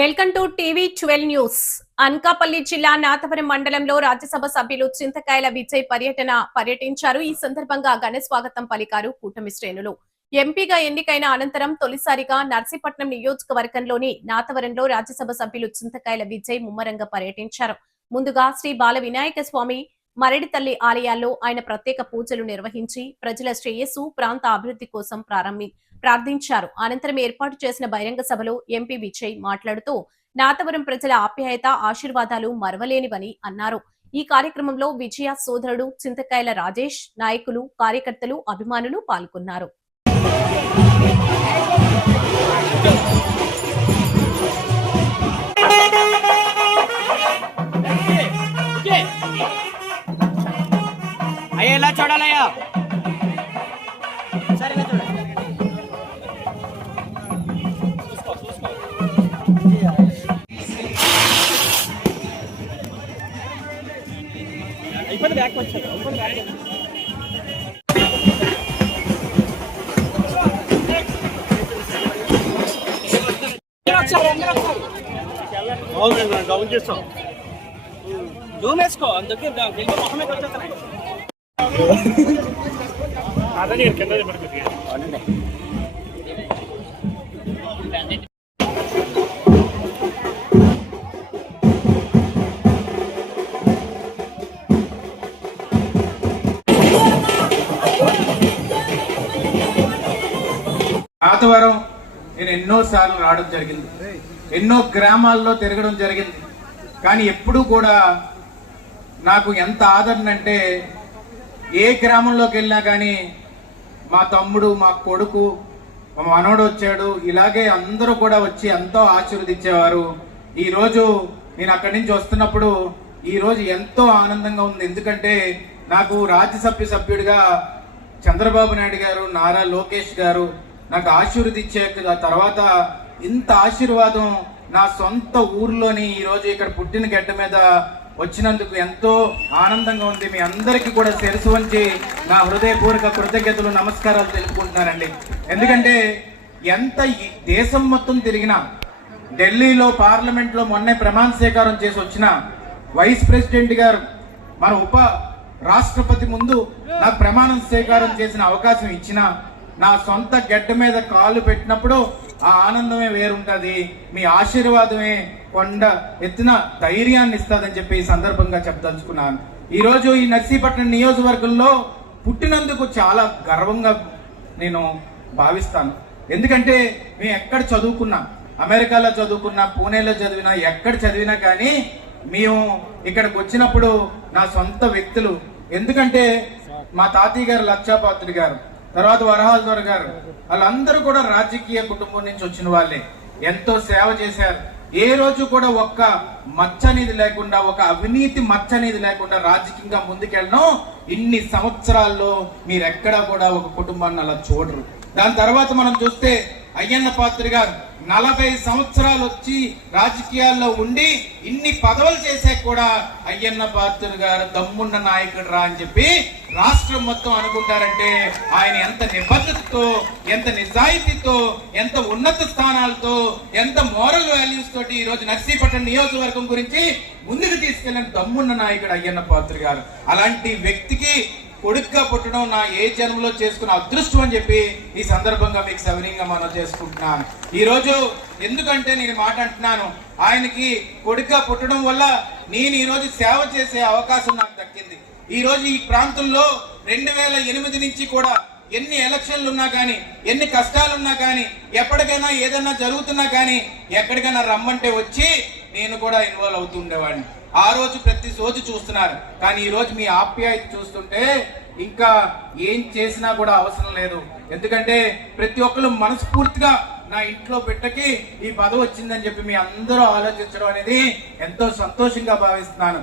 Welcome to TV 12 news. Anakapalli జిల్లా నాతవరం మండలంలో రాజ్యసభ సభ్యులు చింతకాయల విజయ్ పర్యటించారు. ఈ సందర్భంగా ఘన స్వాగతం పలికారు కూటమి శ్రేణులు. ఎంపీగా ఎన్నికైన అనంతరం తొలిసారిగా నర్సీపట్నం నియోజకవర్గంలోని నాతవరంలో రాజ్యసభ సభ్యులు చింతకాయల విజయ్ ముమ్మరంగా పర్యటించారు. ముందుగా శ్రీ బాల వినాయక స్వామి మరడి తల్లి ఆలయాల్లో ఆయన ప్రత్యేక పూజలు నిర్వహించి ప్రజల శ్రేయస్సు, ప్రాంత అభివృద్ధి కోసం ప్రార్థించారు. అనంతరం ఏర్పాటు చేసిన బహిరంగ సభలో ఎంపీ విజయ్ మాట్లాడుతూ నాతవరం ప్రజల ఆప్యాయత, ఆశీర్వాదాలు మరవలేనివని అన్నారు. ఈ కార్యక్రమంలో విజయ సోదరుడు చింతకాయల రాజేష్, నాయకులు, కార్యకర్తలు, అభిమానులు పాల్గొన్నారు. అయ్యా చూడాలయ్యా సరే అయిపోయింది బ్యాక్ వచ్చాయి డౌన్ చేస్తాం జూమ్ వేసుకో అందుకే మొహమే వచ్చేస్తున్నాయి అదే కింద నాతవరం నేను ఎన్నోసార్లు రావడం జరిగింది, ఎన్నో గ్రామాల్లో తిరగడం జరిగింది. కానీ ఎప్పుడూ కూడా నాకు ఎంత ఆదరణ అంటే, ఏ గ్రామంలోకి వెళ్ళినా కానీ మా తమ్ముడు, మా కొడుకు, మా మనవడు వచ్చాడు, ఇలాగే అందరూ కూడా వచ్చి ఎంతో ఆశీర్వదించేవారు. ఈరోజు నేను అక్కడి నుంచి వస్తున్నప్పుడు ఈరోజు ఎంతో ఆనందంగా ఉంది. ఎందుకంటే నాకు రాజ్యసభ సభ్యుడిగా చంద్రబాబు నాయుడు గారు, నారా లోకేష్ గారు నాకు ఆశీర్వదించే తర్వాత ఇంత ఆశీర్వాదం నా సొంత ఊర్లోని ఈరోజు ఇక్కడ పుట్టిన గడ్డ మీద వచ్చినందుకు ఎంతో ఆనందంగా ఉంది. మీ అందరికీ కూడా శిరసు వంచి నా హృదయపూర్వక కృతజ్ఞతలు, నమస్కారాలు తెలుపుకుంటున్నానండి. ఎందుకంటే ఎంత దేశం మొత్తం తిరిగినా, ఢిల్లీలో పార్లమెంట్లో మొన్నే ప్రమాణ స్వీకారం చేసి వచ్చిన వైస్ ప్రెసిడెంట్ గారు మన ఉప రాష్ట్రపతి ముందు నాకు ప్రమాణం స్వీకారం చేసిన అవకాశం ఇచ్చిన, నా సొంత గడ్డ మీద కాళ్ళు పెట్టినప్పుడు ఆ ఆనందమే వేరుంటది. మీ ఆశీర్వాదమే కొండ ఎత్తున ధైర్యాన్ని ఇస్తుందని చెప్పి ఈ సందర్భంగా చెప్పదలుచుకున్నాను. ఈరోజు ఈ నర్సీపట్నం నియోజకవర్గంలో పుట్టినందుకు చాలా గర్వంగా నేను భావిస్తాను. ఎందుకంటే మేము ఎక్కడ చదువుకున్నా, అమెరికాలో చదువుకున్నా, పూణేలో చదివినా, ఎక్కడ చదివినా కానీ మేము ఇక్కడికి వచ్చినప్పుడు నా సొంత వ్యక్తులు, ఎందుకంటే మా తాతయ్య గారు లక్షాపాత్రుడు గారు, తర్వాత వరహాల గారు, వాళ్ళందరూ కూడా రాజకీయ కుటుంబం నుంచి వచ్చిన వాళ్ళే. ఎంతో సేవ చేశారు. ఏ రోజు కూడా ఒక్క మచ్చ అనేది లేకుండా, ఒక అవినీతి మచ్చ అనేది లేకుండా రాజకీయంగా ముందుకెళ్ళడం ఇన్ని సంవత్సరాల్లో మీరు ఎక్కడా కూడా ఒక కుటుంబాన్ని అలా చూడరు. దాని తర్వాత మనం చూస్తే అయ్యన్న పాత్ర గారు 40 సంవత్సరాలు వచ్చి రాజకీయాల్లో ఉండి ఇన్ని పదవులు చేసే కూడా అయ్యన్న పాత్ర గారు దమ్మున్న నాయకుడు రా అని చెప్పి రాష్ట్రం మొత్తం అనుకుంటారంటే ఆయన ఎంత నిబద్ధతతో, ఎంత నిజాయితీతో, ఎంత ఉన్నత స్థానాలతో, ఎంత మోరల్ వాల్యూస్ తోటి ఈరోజు నర్సీపట్నం నియోజకవర్గం గురించి ముందుకు తీసుకెళ్లిన దమ్మున్న నాయకుడు అయ్యన్న పాత్ర గారు. అలాంటి వ్యక్తికి కొడుకుగా పుట్టడం నా ఏ జన్మలో చేసుకున్న అదృష్టం అని చెప్పి ఈ సందర్భంగా మీకు సవినీయంగా మనం చేసుకుంటున్నాను. ఈరోజు ఎందుకంటే నేను మాట అంటున్నాను, ఆయనకి కొడుకుగా పుట్టడం వల్ల నేను ఈరోజు సేవ చేసే అవకాశం నాకు దక్కింది. ఈరోజు ఈ ప్రాంతంలో 2008 నుంచి కూడా ఎన్ని ఎలక్షన్లు ఉన్నా కానీ, ఎన్ని కష్టాలున్నా కానీ, ఎప్పటికైనా ఏదైనా జరుగుతున్నా కానీ ఎక్కడికైనా రమ్మంటే వచ్చి నేను కూడా ఇన్వాల్వ్ అవుతుండేవాడిని. ఆ రోజు ప్రతి రోజు చూస్తున్నారు. కానీ ఈ రోజు మీ ఆప్యాయత చూస్తుంటే ఇంకా ఏం చేసినా కూడా అవసరం లేదు. ఎందుకంటే ప్రతి ఒక్కరు మనస్ఫూర్తిగా నా ఇంట్లో బిడ్డకి ఈ పదవి వచ్చిందని చెప్పి మీ అందరూ ఆలోచించడం అనేది ఎంతో సంతోషంగా భావిస్తున్నాను.